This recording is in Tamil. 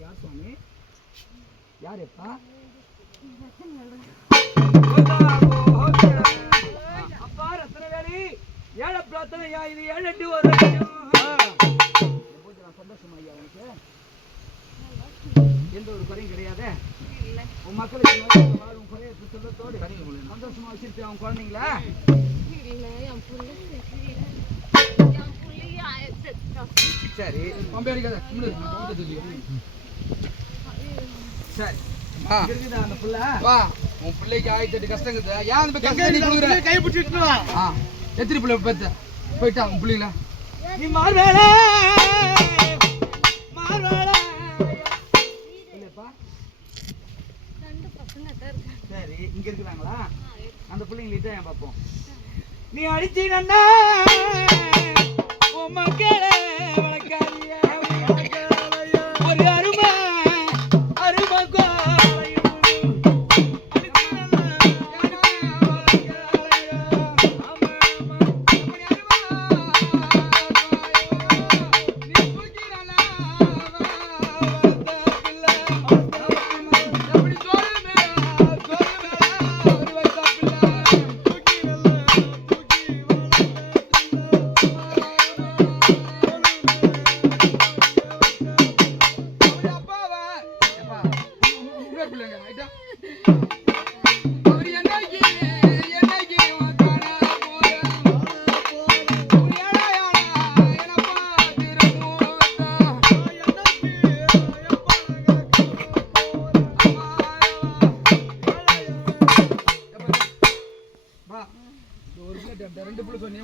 யார் சுவாமி எப்பா அப்பா ரத்னவேலி ஏழை பிரார்த்தனையா இது? ஏழு ஒரு சந்தோஷமா ஐயா உனக்கு? எந்த ஒரு குறையும் கிடையாதே. உன் மக்களுக்கு வாழும் குறைய செல்வத்தோடு சந்தோஷமா வச்சிருக்க அவன் குழந்தைங்களா? சரி. சரி. ஆ, இங்க இருக்குதா அந்த புள்ள? வா. உன் பிள்ளைக்கு ஆயிரத்தி எட்டு கஷ்டம் இருக்குது. ஏன் அந்த எங்க கஷ்டம் நீ இந்த கொடுக்குற? பிள்ளைய கை பிடிச்சிட்டு வா. ஆ. எத்தனை பிள்ளை பெத்த போயிட்டா உன் பிள்ளைங்கள. நீ மார்வேல சரி இங்க இருக்கிறாங்களா? அந்த பிள்ளைங்கள்ட்ட ஏன் பார்ப்போம்? நீ அடிச்சு நன்னா ரெண்டு புள்ள சொன்னீங்க